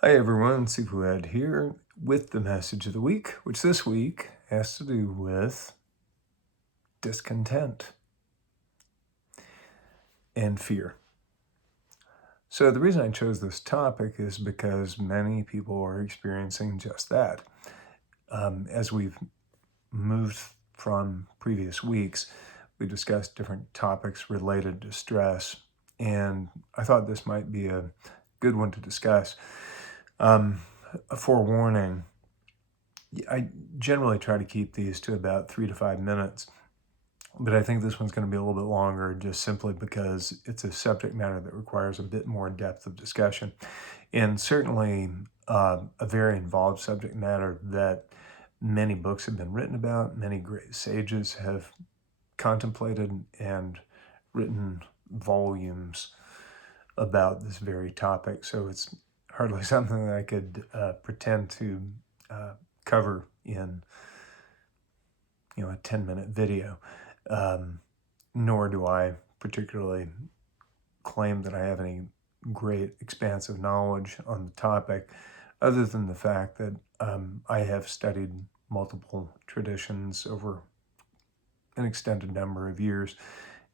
Hi everyone, Ed here with the message of the week, which this week has to do with discontent and fear. So the reason I chose this topic is because many people are experiencing just that. As we've moved from previous weeks, we discussed different topics related to stress, and I thought this might be a good one to discuss. A forewarning, I generally try to keep these to about 3 to 5 minutes, but I think this one's going to be a little bit longer just simply because it's a subject matter that requires a bit more depth of discussion, and certainly a very involved subject matter that many books have been written about, many great sages have contemplated and written volumes about this very topic, so it's hardly something that I could pretend to cover in a 10-minute video, nor do I particularly claim that I have any great expansive knowledge on the topic, other than the fact that I have studied multiple traditions over an extended number of years,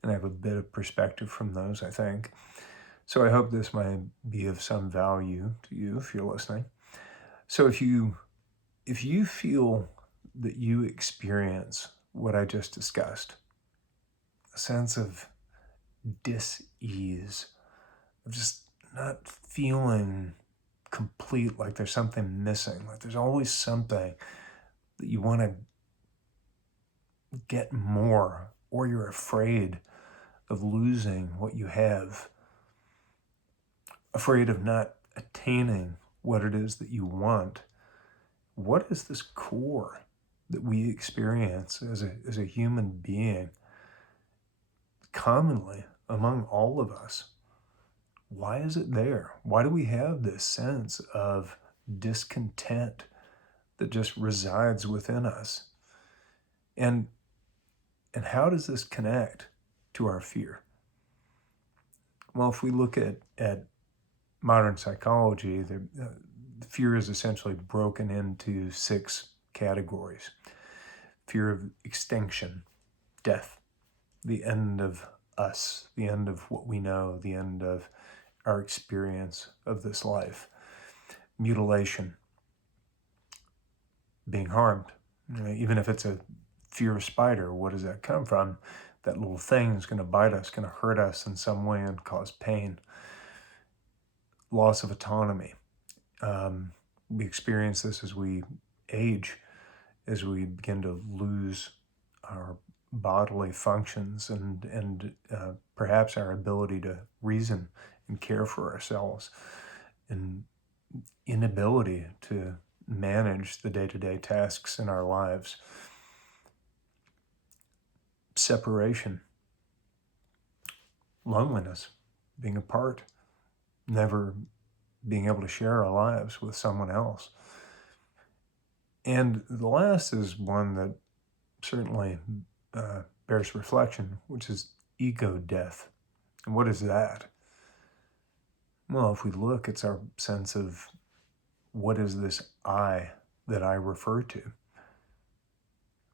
and I have a bit of perspective from those, I think. So I hope this might be of some value to you if you're listening. So if you feel that you experience what I just discussed, a sense of dis-ease, of just not feeling complete, like there's something missing, like there's always something that you want to get more, or you're afraid of losing what you have, afraid of not attaining what it is that you want. What is this core that we experience as a human being commonly among all of us? Why is it there? Why do we have this sense of discontent that just resides within us? And how does this connect to our fear? Well, if we look at modern psychology, fear is essentially broken into 6 categories. Fear of extinction, death, the end of us, the end of what we know, the end of our experience of this life. Mutilation, being harmed. Even if it's a fear of spider, what does that come from? That little thing is going to bite us, going to hurt us in some way and cause pain. Loss of autonomy. We experience this as we age, as we begin to lose our bodily functions and perhaps our ability to reason and care for ourselves, and inability to manage the day-to-day tasks in our lives. Separation, loneliness, being apart, never being able to share our lives with someone else. And the last is one that certainly bears reflection, which is ego death. And what is that? Well, if we look, it's our sense of what is this I that I refer to?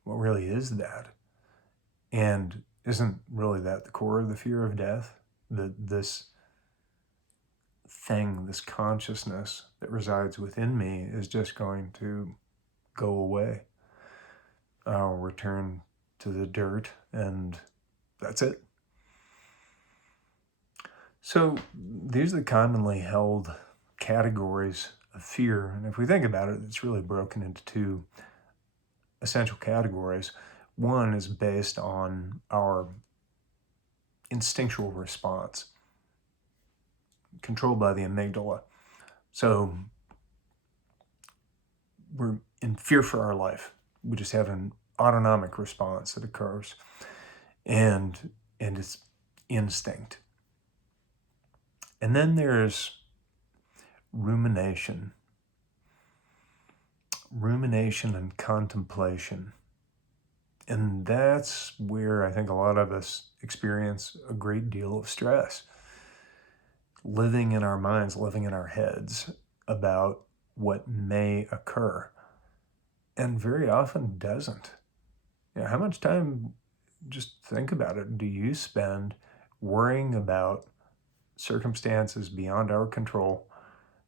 What really is that? And isn't really that the core of the fear of death? That this thing, this consciousness that resides within me is just going to go away. I'll return to the dirt, and that's it. So these are the commonly held categories of fear. And if we think about it, it's really broken into 2 essential categories. One is based on our instinctual response, controlled by the amygdala. So we're in fear for our life. We just have an autonomic response that occurs, and it's instinct. And then there's rumination and contemplation. And that's where I think a lot of us experience a great deal of stress. Living in our minds, living in our heads, about what may occur, and very often doesn't. How much time, just think about it, do you spend worrying about circumstances beyond our control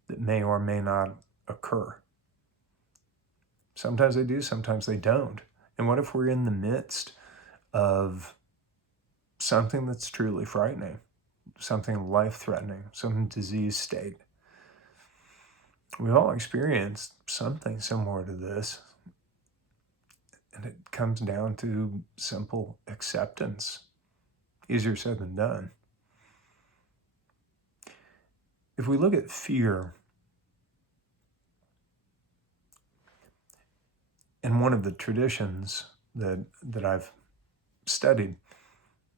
that may or may not occur? Sometimes they do, sometimes they don't. And what if we're in the midst of something that's truly frightening, something life-threatening, some disease state? We've all experienced something similar to this, and it comes down to simple acceptance. Easier said than done. If we look at fear, in one of the traditions that I've studied,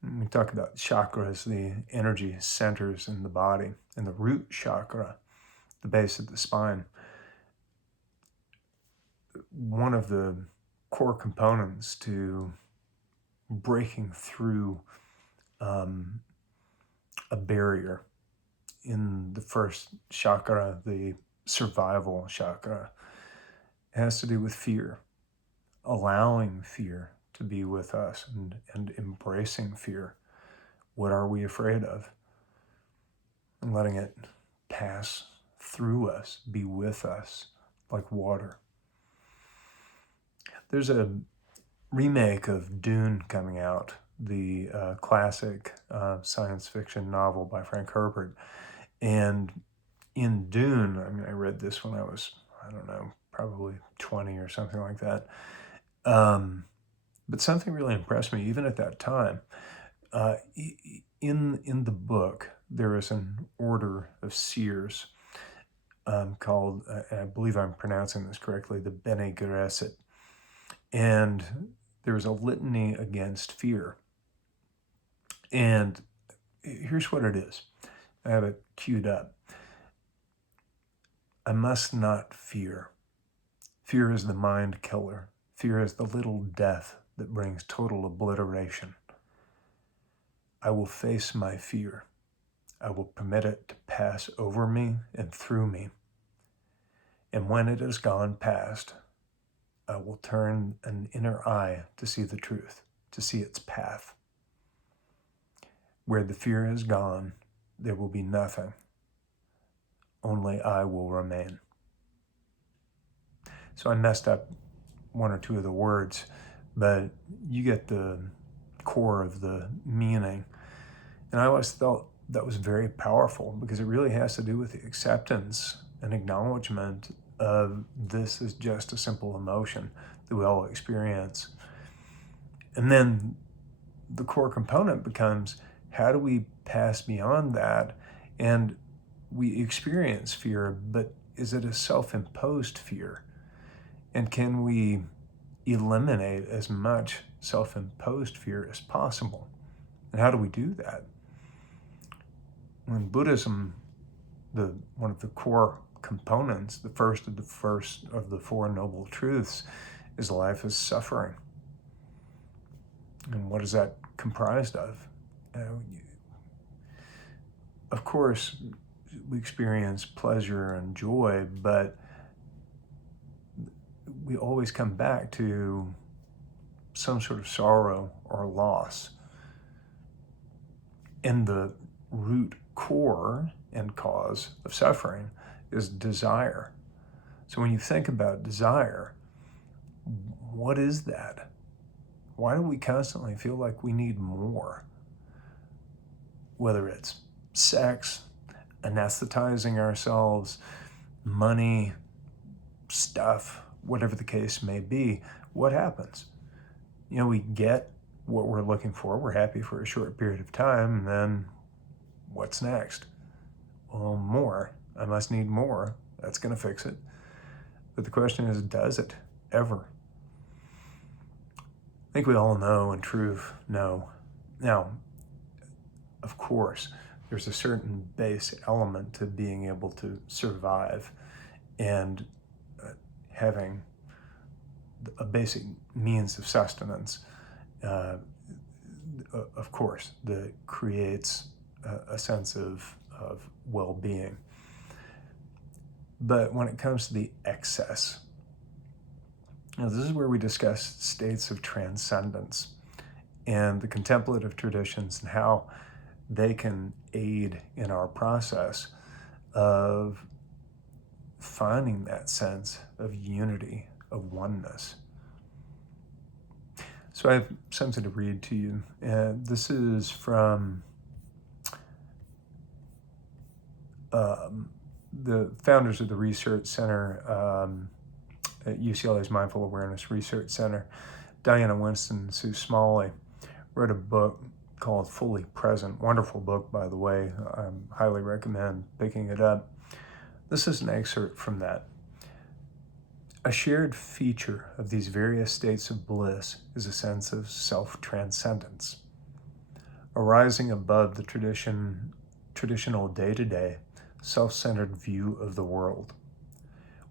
we talk about chakras, the energy centers in the body, and the root chakra, the base of the spine. One of the core components to breaking through a barrier in the first chakra, the survival chakra, has to do with fear, allowing fear to be with us and embracing fear. What are we afraid of? And letting it pass through us, be with us like water. There's a remake of Dune coming out, the classic science fiction novel by Frank Herbert. And in Dune, I read this when I was, probably 20 or something like that. But something really impressed me, even at that time. In the book, there is an order of seers called, I believe I'm pronouncing this correctly, the Bene Gesserit. And there's a litany against fear. And here's what it is. I have it queued up. I must not fear. Fear is the mind killer. Fear is the little death that brings total obliteration. I will face my fear. I will permit it to pass over me and through me. And when it has gone past, I will turn an inner eye to see the truth, to see its path. Where the fear has gone, there will be nothing. Only I will remain. So I messed up one or two of the words, but you get the core of the meaning. And I always thought that was very powerful because it really has to do with the acceptance and acknowledgement of this is just a simple emotion that we all experience. And then the core component becomes, how do we pass beyond that? And we experience fear, but is it a self-imposed fear? And can we eliminate as much self-imposed fear as possible? And how do we do that? In Buddhism, one of the core components, the first of the Four Noble Truths, is life is suffering. And what is that comprised of? Of course, we experience pleasure and joy, but we always come back to some sort of sorrow or loss. And the root core and cause of suffering is desire. So when you think about desire, what is that? Why do we constantly feel like we need more? Whether it's sex, anesthetizing ourselves, money, stuff, whatever the case may be, what happens? We get what we're looking for. We're happy for a short period of time, and then what's next? Well, more. I must need more. That's going to fix it. But the question is, does it ever? I think we all know, in truth, no. Now, of course, there's a certain base element to being able to survive and having a basic means of sustenance, of course, that creates a sense of well-being. But when it comes to the excess, this is where we discuss states of transcendence and the contemplative traditions and how they can aid in our process of finding that sense of unity, of oneness. So I have something to read to you. This is from the founders of the Research Center at UCLA's Mindful Awareness Research Center. Diana Winston and Sue Smalley wrote a book called Fully Present. Wonderful book, by the way. I highly recommend picking it up. This is an excerpt from that. A shared feature of these various states of bliss is a sense of self-transcendence, arising above the traditional day-to-day, self-centered view of the world.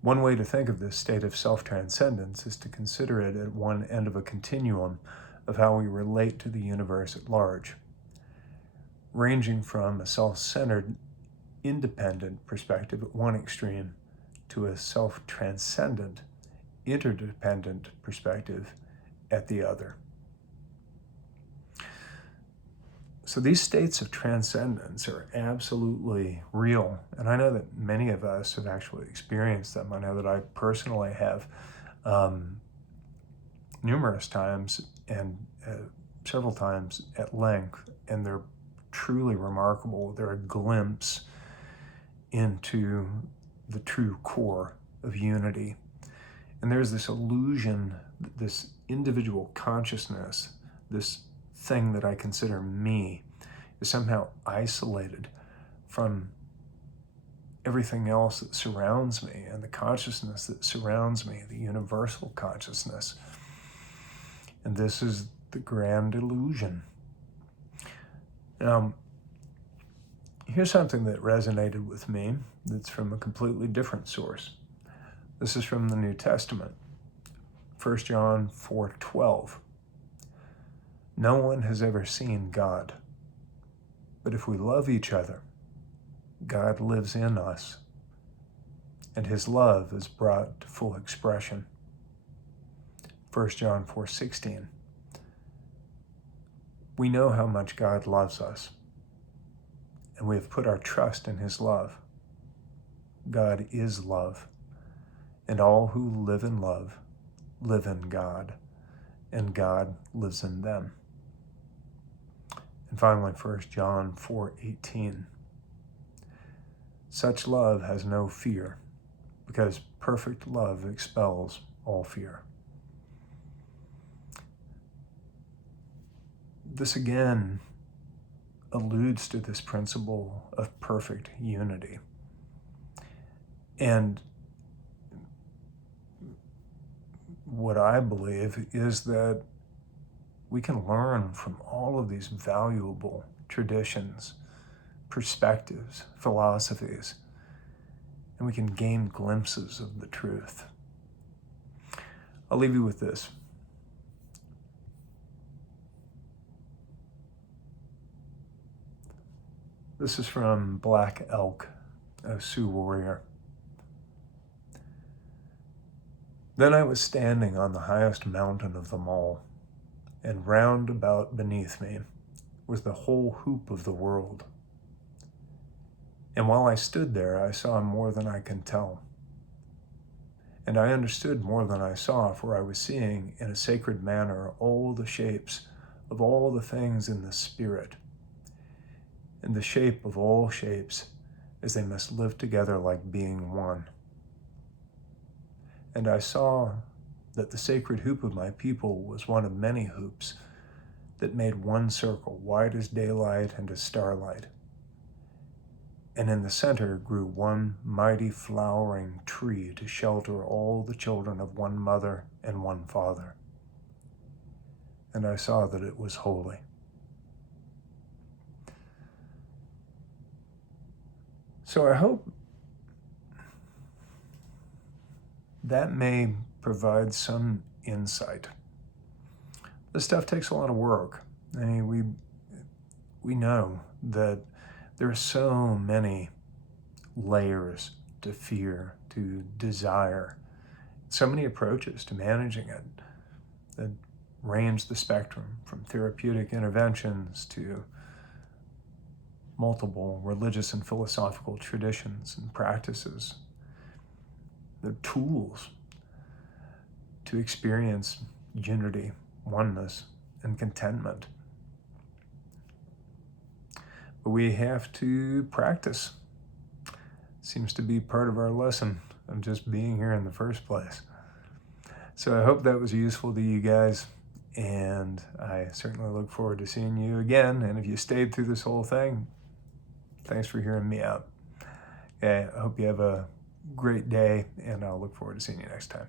One way to think of this state of self-transcendence is to consider it at one end of a continuum of how we relate to the universe at large, ranging from a self-centered, independent perspective at one extreme to a self-transcendent, interdependent perspective at the other. So these states of transcendence are absolutely real, and I know that many of us have actually experienced them. I know that I personally have numerous times and several times at length, and they're truly remarkable. They're a glimpse into the true core of unity. And there's this illusion, this individual consciousness, this thing that I consider me, is somehow isolated from everything else that surrounds me and the consciousness that surrounds me, the universal consciousness. And this is the grand illusion. Now, here's something that resonated with me that's from a completely different source. This is from the New Testament, 1 John 4:12. No one has ever seen God, but if we love each other, God lives in us, and his love is brought to full expression. 1 John 4:16. We know how much God loves us, and we have put our trust in his love. God is love, and all who live in love live in God, and God lives in them. And finally, 1 John 4:18. Such love has no fear, because perfect love expels all fear. This again alludes to this principle of perfect unity. And what I believe is that we can learn from all of these valuable traditions, perspectives, philosophies, and we can gain glimpses of the truth. I'll leave you with this. This is from Black Elk, a Sioux warrior. Then I was standing on the highest mountain of them all, and round about beneath me was the whole hoop of the world. And while I stood there, I saw more than I can tell. And I understood more than I saw, for I was seeing in a sacred manner all the shapes of all the things in the spirit, and the shape of all shapes, as they must live together like being one. And I saw that the sacred hoop of my people was one of many hoops that made one circle, wide as daylight and as starlight. And in the center grew one mighty flowering tree to shelter all the children of one mother and one father. And I saw that it was holy. So I hope that may provide some insight. This stuff takes a lot of work. I mean, we know that there are so many layers to fear, to desire. So many approaches to managing it that range the spectrum from therapeutic interventions to multiple religious and philosophical traditions and practices. They're tools to experience unity, oneness, and contentment. But we have to practice. Seems to be part of our lesson of just being here in the first place. So I hope that was useful to you guys, and I certainly look forward to seeing you again. And if you stayed through this whole thing, thanks for hearing me out. I hope you have a great day, and I'll look forward to seeing you next time.